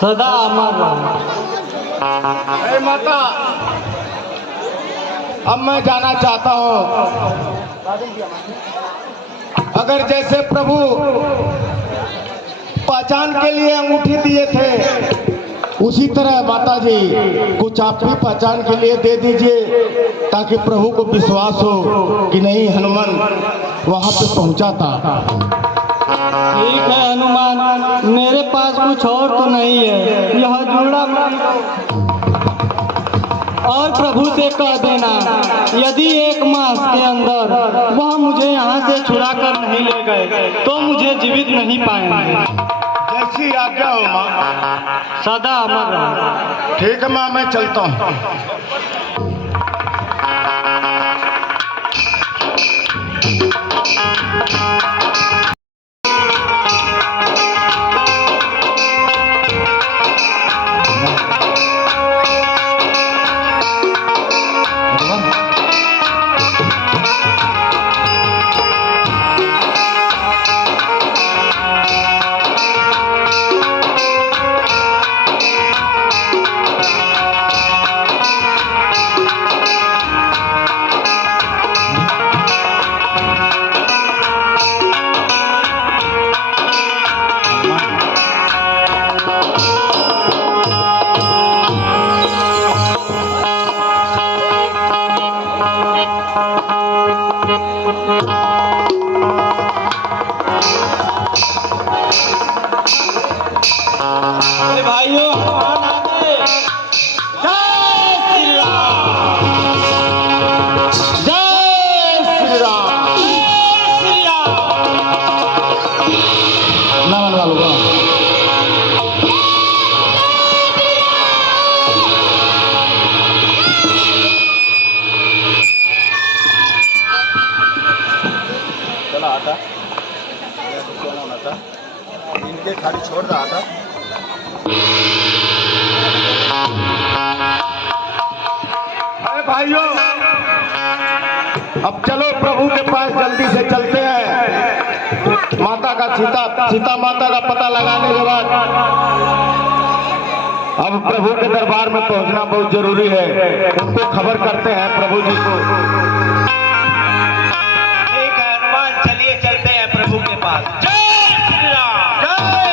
सदा अमर रहो। अरे माता, अब मैं जाना चाहता हूँ। अगर जैसे प्रभु पहचान के लिए अंगूठी दिए थे, उसी तरह माता जी कुछ आप भी पहचान के लिए दे दीजिए, ताकि प्रभु को विश्वास हो कि नहीं हनुमान वहां पे पहुंचा था। ठीक है हनुमान, मेरे पास कुछ और तो नहीं है, यह जूड़ा और प्रभु से कह देना, यदि 1 मास के अंदर वह मुझे यहाँ से छुड़ा कर नहीं ले गए तो मुझे जीवित नहीं पाएंगे। जैसी आज्ञा हो माँ। सदा अमर रहो। ठीक है माँ, मैं चलता हूँ। भाइयों आता इनके खाली छोड़ रहा था। अरे भाइयों, अब चलो प्रभु के पास जल्दी से चलते हैं। माता का सीता माता का पता लगाने के बाद अब प्रभु के दरबार में पहुंचना बहुत जरूरी है। उनको खबर करते हैं प्रभु जी को। ठीक है हनुमान, चलिए चलते हैं प्रभु के पास। जय श्री राम। जय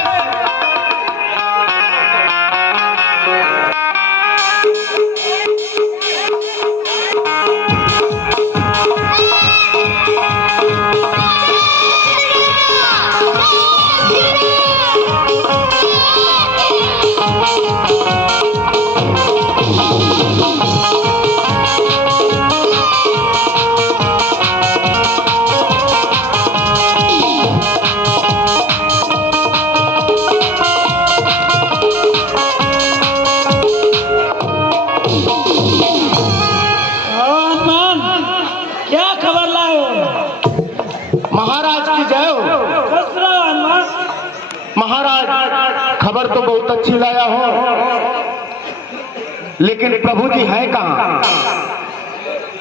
खबर तो बहुत अच्छी लाया हो, लेकिन प्रभु जी हैं कहाँ?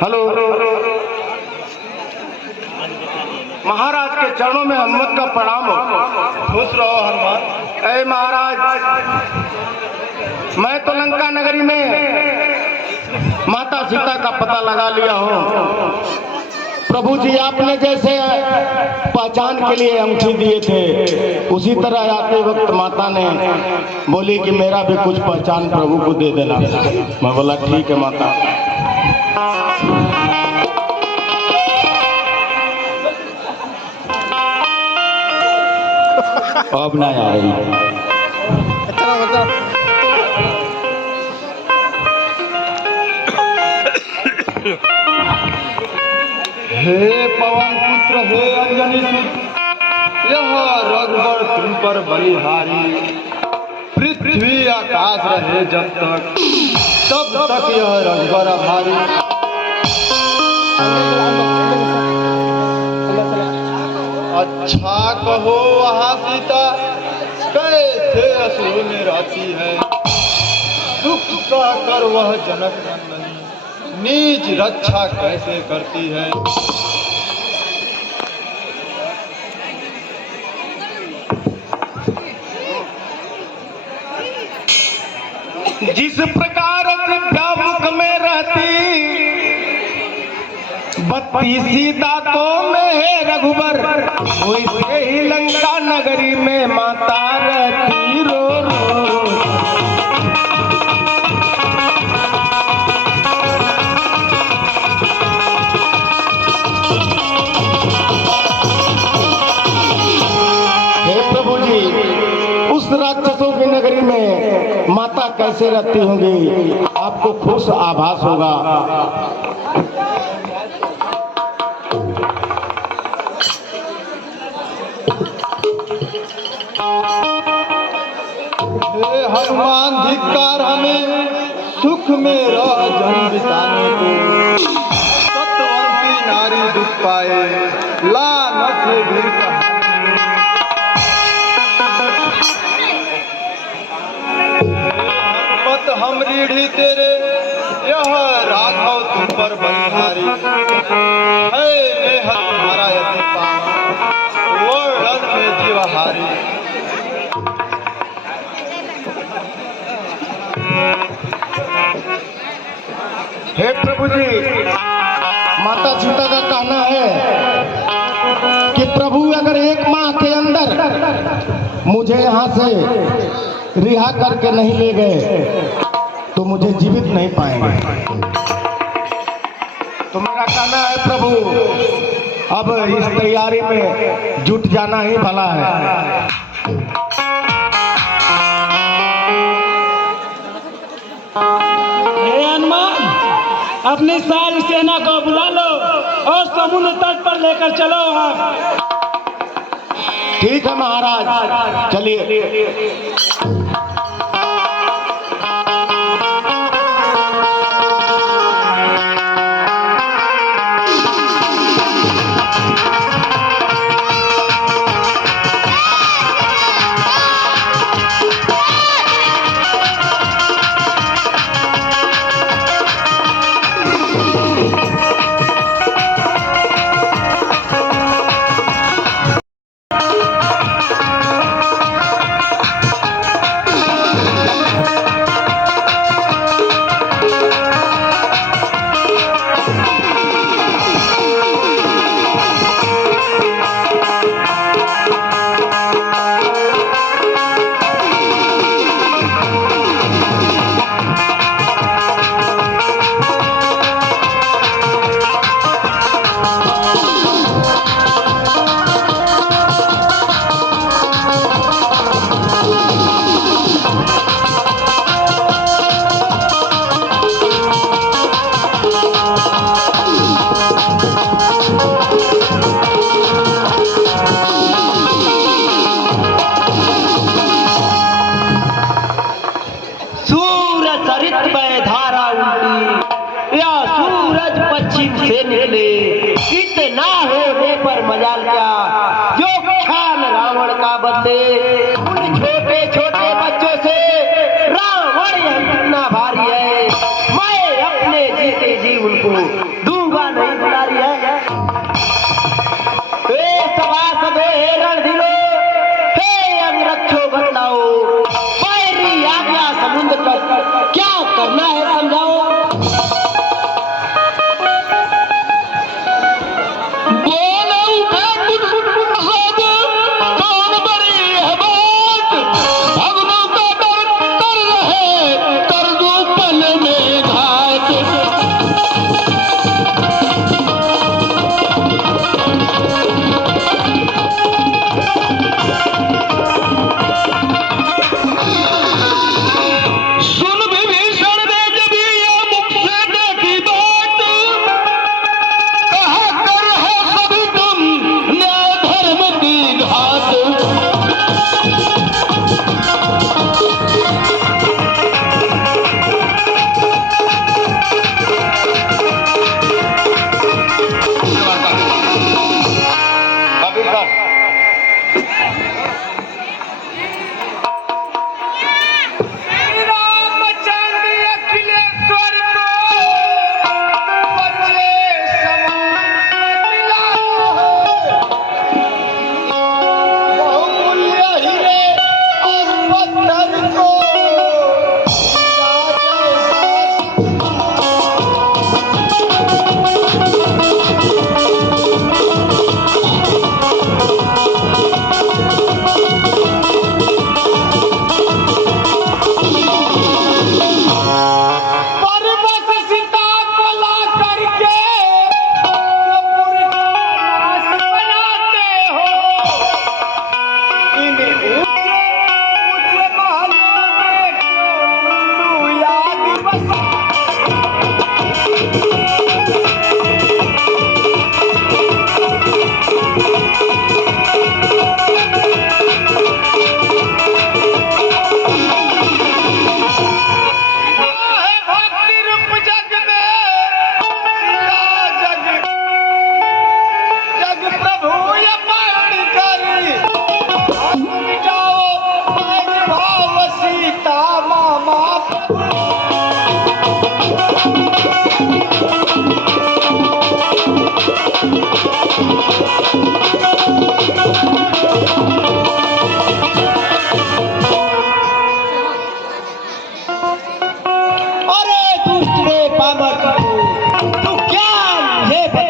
हेलो, महाराज के चरणों में हनुमत का प्रणाम हो। खुश रहो हनुमान। ऐ महाराज, मैं तो लंका नगरी में माता सीता का पता लगा लिया हूँ। प्रभु जी आपने जैसे पहचान के लिए अंगूठी दिए थे, उसी तरह आते वक्त माता ने बोली कि मेरा भी कुछ पहचान प्रभु को दे देना। मैं बोला ठीक है माता। अब ना आ रही। हे पवन पुत्र, हे अंजनी सुत, यह रघुवर तुम पर बलिहारी। पृथ्वी आकाश रहे जब तक, तब तक यह रघुवर भारी। अच्छा कहो वहाँ सीता कैसे असुर में रहती है। दुख सहकर वह जनक नंदनी नीच रक्षा कैसे करती है। जिस प्रकार दिव्यामुख में रहती 32 दांतों में है रघुबर, वैसे ही लंका नगरी में माता रहती रो रो। हे प्रभु जी, उस राक्षसों की नगरी में माता कैसे रहती होंगी, आपको खुश आभास होगा। हे हनुमान धिक्कार हमें सुख में रह जन बिताने को, सत्यवंती नारी दुख पाए लानत है भी मत हम रीढ़ी तेरे यह राघव तुम पर बलिहारी है, नेह तुम्हारा यति पावा वर्णन में जीवहारी। हे प्रभु जी, माता सीता का कहना है कि प्रभु अगर 1 माह के अंदर मुझे यहाँ से रिहा करके नहीं ले गए तो मुझे जीवित नहीं पाएंगे। तो मेरा कहना है प्रभु, अब इस तैयारी में जुट जाना ही भला है। अपनी सारी सेना को बुला लो और समुद्र तट पर लेकर चलो। ठीक है महाराज, चलिए। से निकले, इतना होने पर मजाल क्या, जो ख्याल रावण का बदले उन छोटे छोटे बच्चों से रावण यह कितना भारी है, मैं अपने जीते जी उनको दूंगा नहीं बुलारी है। सभासदों हे रणधीरो, हे अंगरक्षो बतलाओ, मेरी आज्ञा समुद्र पर क्या करना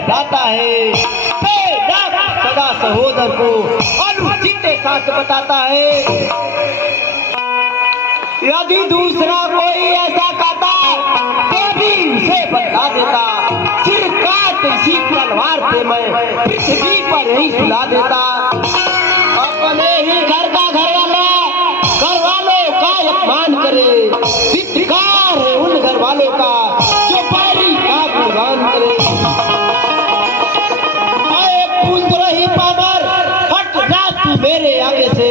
बताता है, सदा सहोदर को अनुचित साथ बताता है। यदि दूसरा कोई ऐसा कहता तो भी उसे बता देता, सिर काट इसी तलवार से मैं पृथ्वी पर ही सुला देता। अपने ही घर का घर वालों का अपमान करे, धिक्कार है उन घर वालों का जो बैरी का गुणगान करे। ही पावर हट जा तू मेरे आगे से,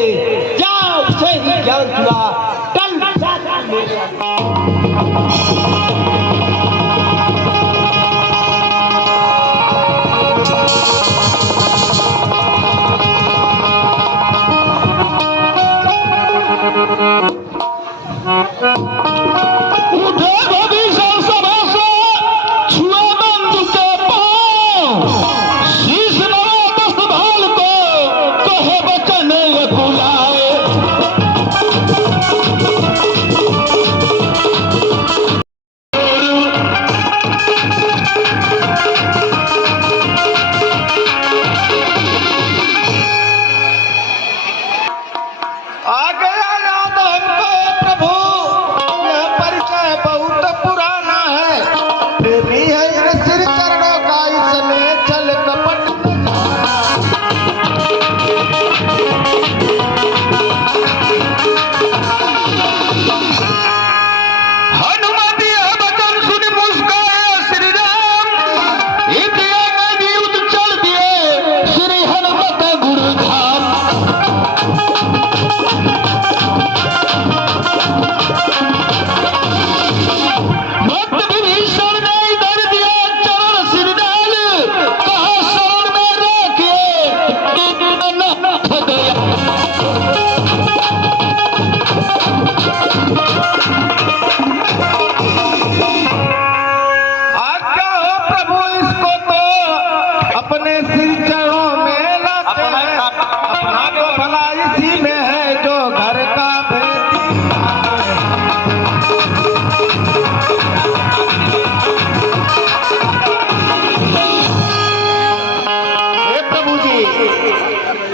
जा उसे ही ज्ञान चुरा, टल जा तू मेरे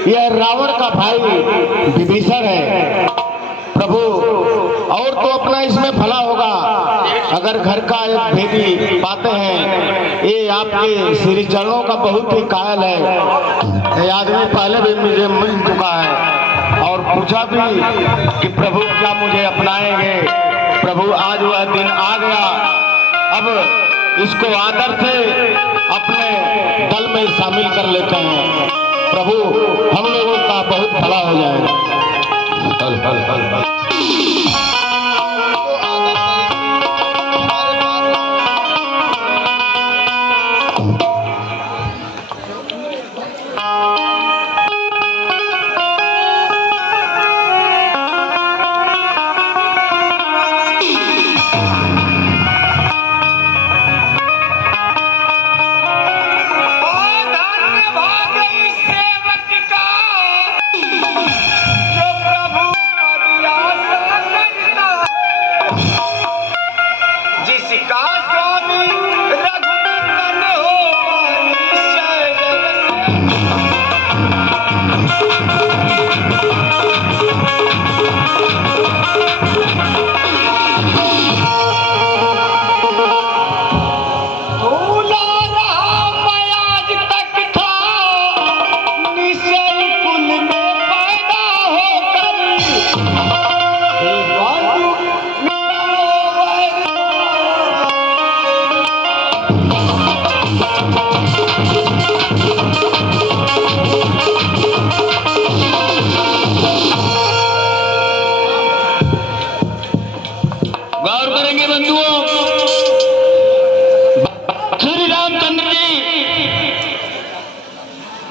यह रावण का भाई विभीषण है प्रभु, और तो अपना इसमें भला होगा अगर घर का एक भेदी पाते हैं। ये आपके श्री चरणों का बहुत ही कायल है। ये आदमी पहले भी मुझे मिल चुका है और पूछा भी कि प्रभु क्या मुझे अपनाएंगे। प्रभु आज वह दिन आ गया, अब इसको आदर से अपने दल में शामिल कर लेते हैं। प्रभु हम लोगों का बहुत भला हो जाएगा।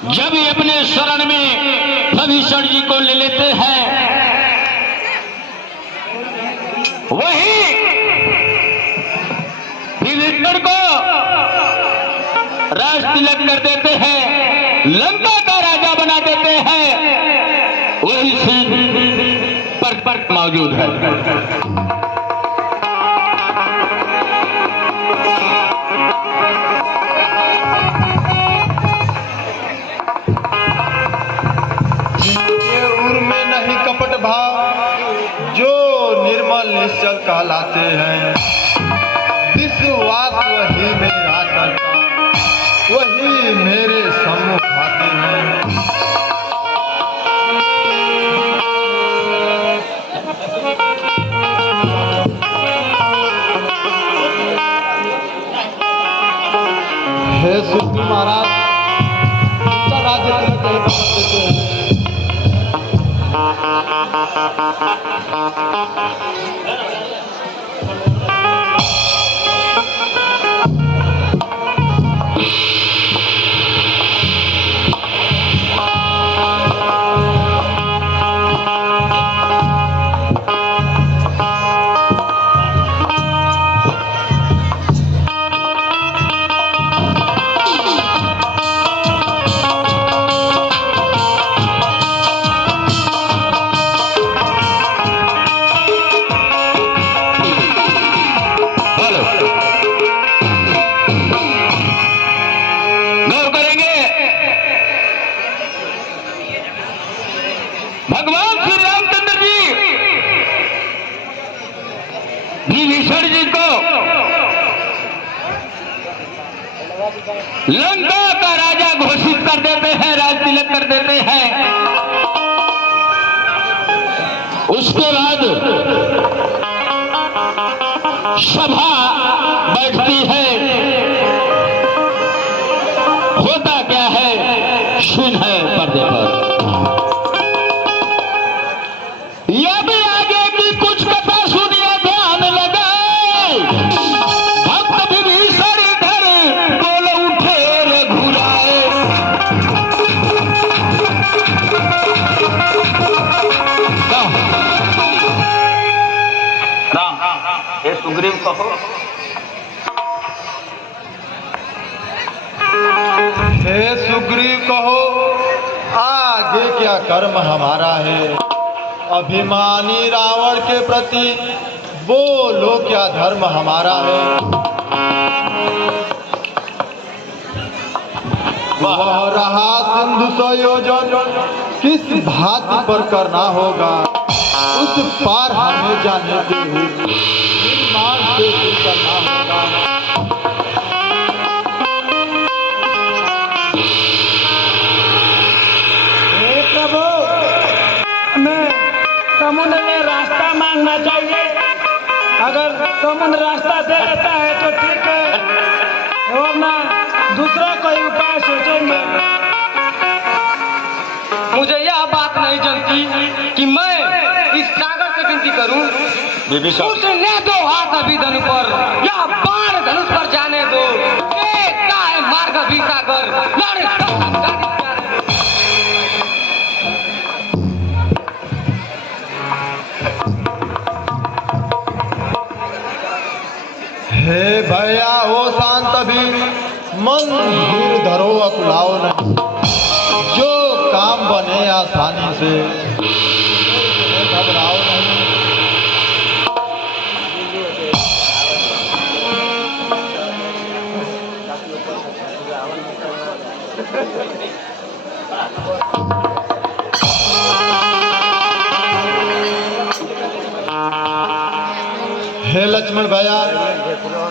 जब ये अपने शरण में विभीषण जी को ले लेते हैं, वही विभीषण को राज तिलक कर देते हैं, लंका का राजा बना देते हैं। वही सीन पर मौजूद है। कहलाते हैं। विश्वास वही मेरा करता, वही मेरे सम्मुख आते हैं। हे सुखी महाराज, उनका राज्य तिलक कहीं पर देते हैं। गौर करेंगे, भगवान श्री रामचंद्र जी विभीषण जी को लंका का राजा घोषित कर देते हैं, राज तिलक कर देते हैं। उसके बाद सभा बैठती है। होता क्या है सुन है पर्दे पर। यह भी आगे की कुछ कथा सुनिए, ध्यान लगाए। भक्त विभीषण इधर बोल उठे रघुराए। राम, हे सुग्रीव कहो। हे सुग्रीव कहो, आगे क्या कर्म हमारा है। अभिमानी रावण के प्रति बोलो क्या धर्म हमारा है। वह रहा सिंधु संयोजन, किस भांति पर करना होगा। उस पार हमें जाने के लिए ईमान से फिर करना होगा। हे प्रभु, हमें समुद्र में रास्ता मांगना चाहिए। अगर समुद्र रास्ता दे देता है तो ठीक है, वरना दूसरा कोई उपाय सोचेंगे। मुझे यह बात नहीं जनती कि मैं इस सागर से विनती करूं, उसने दो हाथ अभी धनु पर या बाण धनुष पर जाने दो। एक का है मार्ग भी सागर, लड़े हे भैया हो शांत भी, मन धीर धरो अकुलाओ नहीं। जो काम बने आसानी से, घबराओ नहीं। हे लक्ष्मण भैया,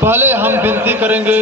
पहले हम विनती करेंगे।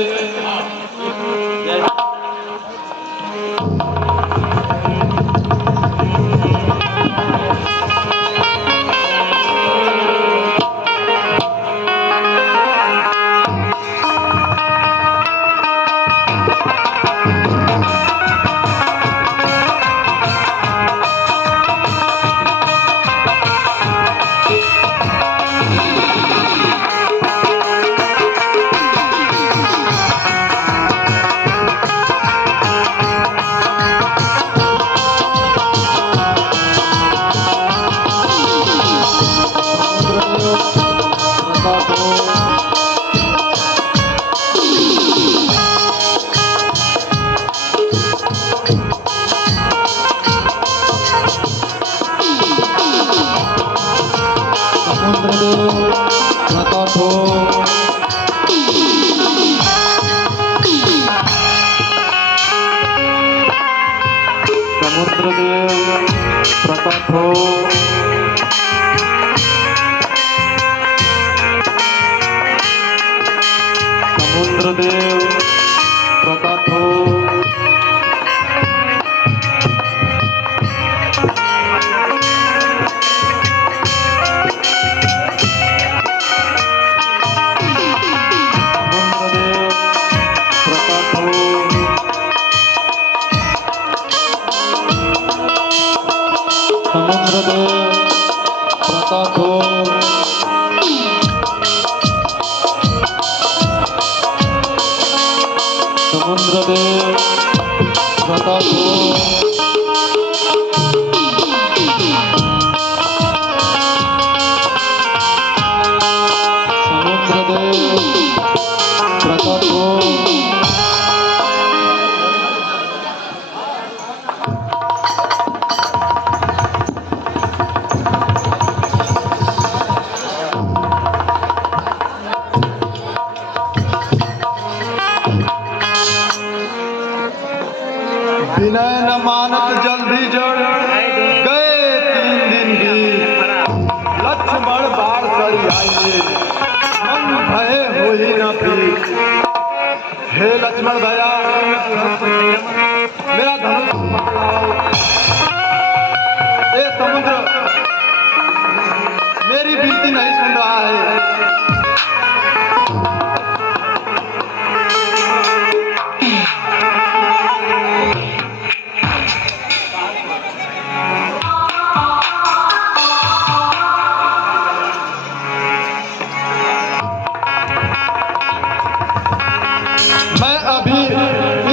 समुद्रदेव प्रकट हो। समुद्रदेव प्रकट हो। समुद्रदेव प्रकट हो। विनय न मानत जल्दी जड़ गए 3 दिन भी लक्ष्मण बाढ़ चढ़ी आएंगे मन भय हो ही न भी। हे लक्ष्मण भैया मेरा धनुष ये समुद्र मेरी विनती नहीं सुन रहा है। मैं अभी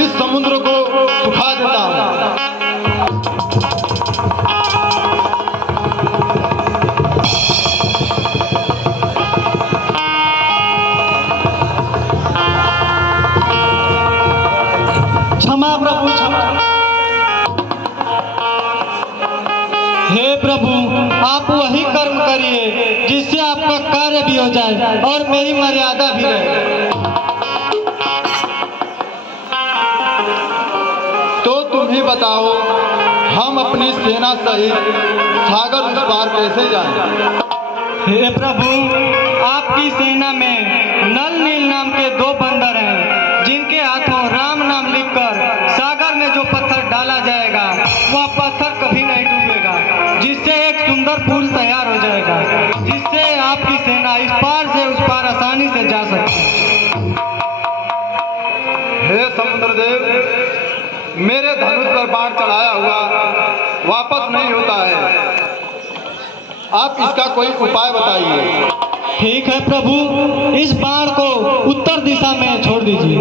इस समुद्र को सुखा देता हूँ। क्षमा प्रभु क्षमा। हे प्रभु आप वही कर्म करिए जिससे आपका कार्य भी हो जाए और मेरी मर्यादा भी रहे। तो तुम ही बताओ हम अपनी सेना सहित सागर उस पार कैसे जाएं? हे प्रभु आपकी सेना में नल नील नाम के 2 बंदर हैं जिनके हाथों राम नाम लिखकर सागर में जो पत्थर डाला जाएगा वह पत्थर कभी नहीं डूबेगा, जिससे एक सुंदर पुल तैयार हो जाएगा जिससे आपकी सेना इस पार से उस पार आसानी से जा सकती है। हे समुद्रदेव मेरे धनुष पर बाण चढ़ाया हुआ वापस नहीं होता है, आप इसका कोई उपाय बताइए। ठीक है प्रभु इस बाण को उत्तर दिशा में छोड़ दीजिए।